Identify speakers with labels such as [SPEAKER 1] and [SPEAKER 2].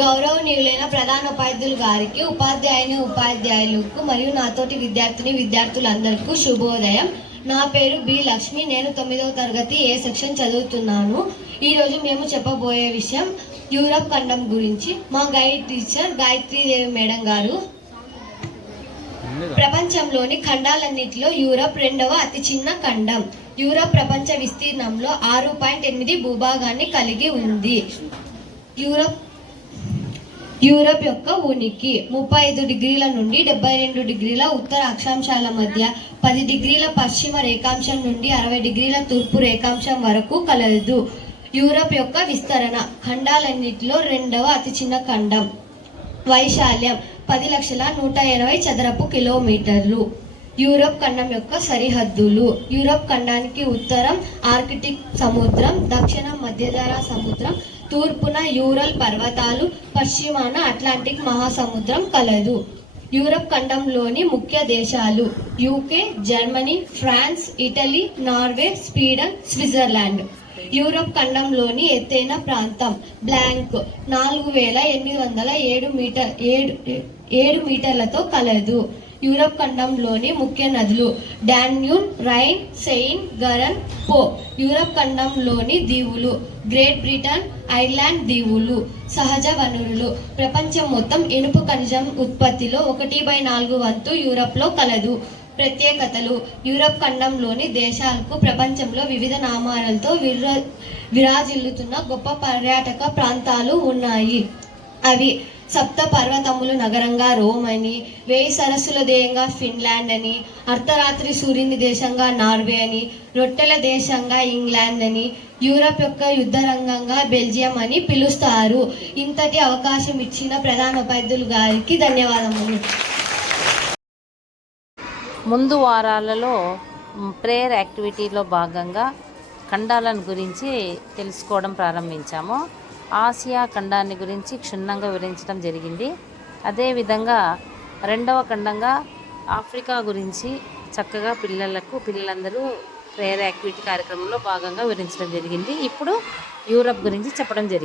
[SPEAKER 1] గౌరవనీయులైన ప్రధాన ఉపాధ్యాయులు గారికి ఉపాధ్యాయుని ఉపాధ్యాయులకు మరియు నాతోటి విద్యార్థిని విద్యార్థులందరికీ శుభోదయం. నా పేరు బి లక్ష్మి. నేను తొమ్మిదవ తరగతి ఏ సెక్షన్ చదువుతున్నాను. ఈరోజు మేము చెప్పబోయే విషయం యూరప్ ఖండం గురించి. మా గైడ్ టీచర్ గాయత్రీదేవి మేడం గారు. ప్రపంచంలోని ఖండాలన్నిటిలో యూరప్ రెండవ అతి చిన్న ఖండం. యూరప్ ప్రపంచ విస్తీర్ణంలో ఆరు పాయింట్ ఎనిమిది భూభాగాన్ని కలిగి ఉంది. యూరప్ యూరప్ యొక్క ఉనికి ముప్పై ఐదు డిగ్రీల నుండి డెబ్బై రెండు డిగ్రీల ఉత్తర అక్షాంశాల మధ్య పది డిగ్రీల పశ్చిమ రేఖాంశం నుండి అరవై డిగ్రీల తూర్పు రేఖాంశం వరకు కలదు. యూరప్ యొక్క విస్తరణ ఖండాలన్నిటిలో రెండవ అతి చిన్న ఖండం. వైశాల్యం పది లక్షల నూట ఇరవై చదరపు కిలోమీటర్లు. యూరప్ ఖండం యొక్క సరిహద్దులు. యూరప్ ఖండానికి ఉత్తరం ఆర్కిటిక్ సముద్రం దక్షిణం మధ్యధరా సముద్రం తూర్పున యూరల్ పర్వతాలు పశ్చిమాన అట్లాంటిక్ మహాసముద్రం కలదు. యూరప్ ఖండంలోని ముఖ్య దేశాలు UK Germany France Italy Norway Sweden Switzerland. Europe ఖండంలోని ఎత్తైన ప్రాంతం బ్లాంక్ నాలుగు వేల ఎనిమిది వందల ఏడు మీటర్ ఏడు ఏడు మీటర్లతో కలదు. యూరప్ ఖండంలోని ముఖ్య నదులు డాన్యూన్ రైన్ సెయిన్ గరన్ పో. యూరప్ ఖండంలోని దీవులు గ్రేట్ బ్రిటన్ ఐర్లాండ్ దీవులు సహజ వనరులు. ప్రపంచం మొత్తం ఇనుపు ఖనిజం ఉత్పత్తిలో ఒకటి బై నాలుగు వంతు యూరప్లో కలదు. ప్రత్యేకతలు యూరప్ ఖండంలోని దేశాలకు ప్రపంచంలో వివిధ నామాలతో విర విరాజిల్లుతున్న గొప్ప పర్యాటక ప్రాంతాలు ఉన్నాయి. అవి సప్త పర్వతములు నగరంగా రోమ్ అని వేయి సరస్సుల దేయంగా ఫిన్లాండ్ అని అర్ధరాత్రి సూర్యుని దేశంగా నార్వే అని రొట్టెల దేశంగా ఇంగ్లాండ్ అని యూరప్ యొక్క యుద్ధ రంగంగా బెల్జియం అని పిలుస్తారు. ఇంతటి అవకాశం ఇచ్చిన ప్రధాన ఉపాధ్యులు గారికి ధన్యవాదములు.
[SPEAKER 2] ముందు వారాలలో ప్రేయర్ యాక్టివిటీలో భాగంగా ఖండాలను గురించి తెలుసుకోవడం ప్రారంభించాము. ఆసియా ఖండాన్ని గురించి క్షుణ్ణంగా వివరించడం జరిగింది. అదేవిధంగా రెండవ ఖండంగా ఆఫ్రికా గురించి చక్కగా పిల్లలకు పిల్లలందరూ ప్రేయర్ యాక్టివిటీ కార్యక్రమంలో భాగంగా వివరించడం జరిగింది. ఇప్పుడు యూరప్ గురించి చెప్పడం జరిగింది.